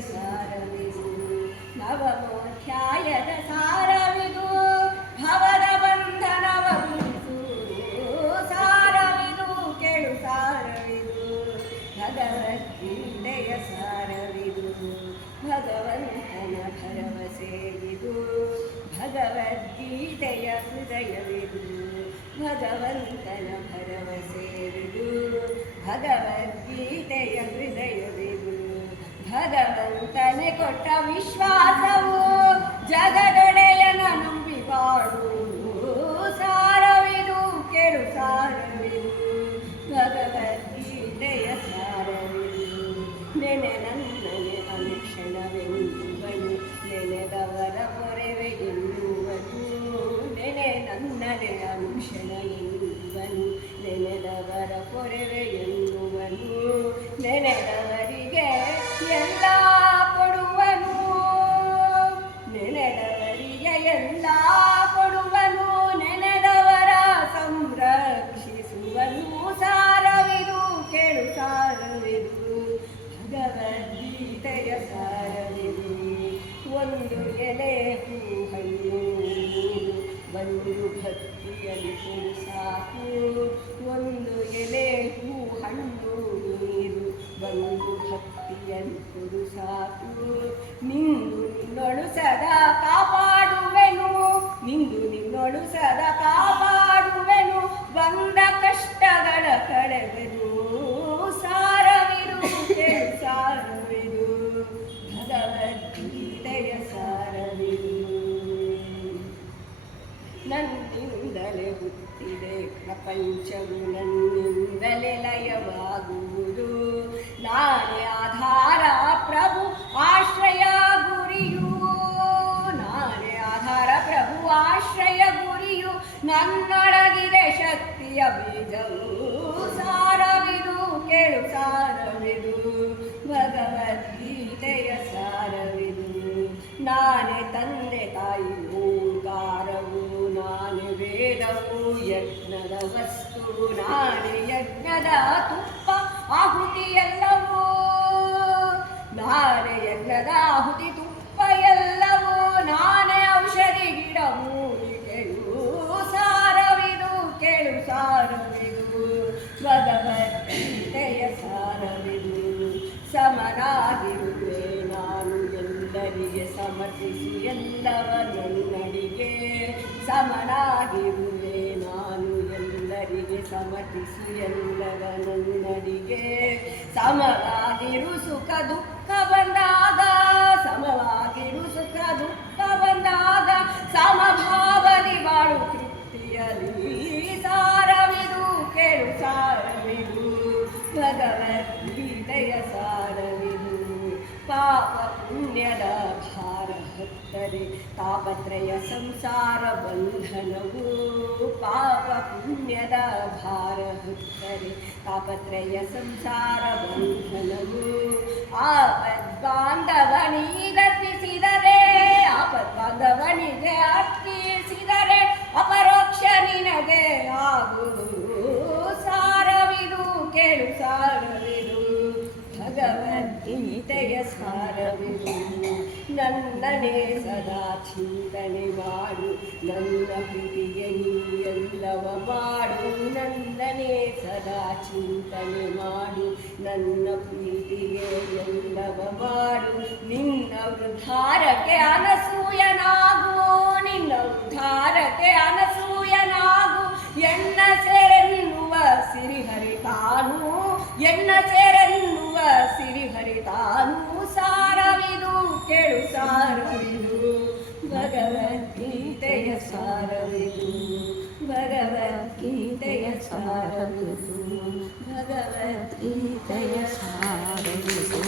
ಸಾರವಿದು ನವಮೋಧ್ಯಾಯದ ಸಾರವಿದು ಭವದ ಬಂಧನವ ಬಿಡಿಸುವುದು ಸಾರವಿದು, ಕೇಳು ಸಾರವಿದು, ಭಗವದ್ಗೀತೆಯ ಸಾರವಿದು, ಭಗವಂತನ ಭರವಸೆ ಭಗವದ್ಗೀತೆಯ ಹೃದಯವಿದು, ಭಗವಂತನ ಭರವಸೆ ಭಗವದ್ಗೀತೆಯ ಹೃದಯವಿದು ಭಗವಂತನೆ ಕೊಟ್ಟ ವಿಶ್ವಾಸವು ಜಗದೊಡೆಯ ನಂಬಿ ಬಾಡು ಸಾರವಿದು ಕೆರು ಸಾರವಿದು ಭಗವದ್ಗೀತೆಯ ಸಾರವಿದು ನೆನೆ ನನ್ನನೆ ಅನುಕ್ಷಣವೆನ್ನುವನು, ನೆನೆದವರ ಮೊರೆವೆ ಎನ್ನುವನು ನೆನೆ ನನ್ನನೆ ಅನುಕ್ಷಣ ಎನ್ನುವನು ನೆನೆದವರ ಪೊರೆವೆ ಎನ್ನುವನು ನೆನೆದವರಿಗೆ ಎಲ್ಲ ಸಾರವಿದು ಒಂದು ಎಲೆ ಹೂ ಹಣ್ಣು ಬಂದು ಭಕ್ತಿಯಲ್ಲಿ ಕೊಡು ಸಾಕು. ಒಂದು ಎಲೆ ಹೂ ಹಣ್ಣು ನೀರು ಬಂದು ಭಕ್ತಿಯಲ್ಲಿ ಕೊಡು ಸಾಕು. ನಿಂದು ನಿನ್ನೊಳು ಸದಾ ಪ್ರಪಂಚವು ಲಯವಾಗುವುದು ನಾನೇ ಆಧಾರ ಪ್ರಭು, ಆಶ್ರಯ ಗುರಿಯು. ನಾನೇ ಆಧಾರ ಪ್ರಭು, ಆಶ್ರಯ ಗುರಿಯು. ನನ್ನೊಳಗಿದೆ ಶಕ್ತಿಯ ಬೀಜವು. ಸಾರವಿದು, ಕೇಳು ಸಾರವಿದು. ಭಗವದ್ಗೀತೆಯ ಯಜ್ಞದ ವಸ್ತು ನಾನೇ ಯಜ್ಞದ ತುಪ್ಪ, ಆಹುತಿ ಎಲ್ಲವೂ. ನಾನೇ ಯಜ್ಞದ ಆಹುತಿ, ತುಪ್ಪ ಎಲ್ಲವೂ. ನಾನೇ ಔಷಧಿ ಗಿಡವು ಮೂಲಿಕೆಯು ಸಾರವಿದು, ಕೇಳು ಸಾರವಿದು. ಭಗವದ್ಗೀತೆಯ ಸಾರವಿದು. ಸಮನಾಗಿರುವೆ ನಾನು ಎಲ್ಲರಿಗೆ ಸಮರ್ಪಿಸಿ ಎಲ್ಲವ ನನ್ನಡಿಗೆ ಸಮನಾಗಿರುವೆ ನಾನು ಎಲ್ಲರಿಗೆ ಸಮರ್ಪಿಸಿ ಎಲ್ಲರ ನನ್ನಡಿಗೆ ಸಮವಾಗಿರು ಸುಖ ದುಃಖ ಬಂದಾಗ, ಸಮವಾಗಿರು ಸುಖ ದುಃಖ ಬಂದಾಗ, ಸಮಭಾವನೆ ಬಾಳು ತೃಪ್ತಿಯಲ್ಲಿ ಸಾರವಿದು, ಕೇಳು ಸಾರವಿದು, ಭಗವದ್ಗೀತೆಯ ಸಾರವಿದು ಪಾಪ ಪುಣ್ಯದ ಭಾರ ಹೊತ್ತರೆ ತಾಪತ್ರಯ ಸಂಸಾರ ಬಂಧನವು ಪಾಪ ಪುಣ್ಯದ ಭಾರ ಹೊತ್ತರೆ ತಾಪತ್ರಯ ಸಂಸಾರ ಬಂಧನವು ಆಪದ್ ಭಗವದ್ಗೀತೆಯ ನನ್ನನೇ ಸದಾ ಚಿಂತನೆ ಮಾಡು. ನನ್ನ ಪ್ರೀತಿಯ ನೀ ಎಲ್ಲವ ಮಾಡು. ನನ್ನನೇ ಸದಾ ಚಿಂತನೆ ಮಾಡು. ನನ್ನ ಪ್ರೀತಿಗೆ ಎಲ್ಲವ ಮಾಡು. ನಿನ್ನ ವೃದ್ಧಾರಕ್ಕೆ ಅನಸೂಯನಾಗು. ಸೇರೆನ್ನುವ ಹರಿತಾನು ತಾನು ಸಾರವಿದು ಕೇಳು ಸಾರವಿದು. ಭಗವದ್ಗೀತೆಯ ಸಾರವಿದು ಭಗವದ್ಗೀತೆಯ ಸಾರವಿದು. ಭಗವದ್ಗೀತೆಯ ಸಾರವಿದು.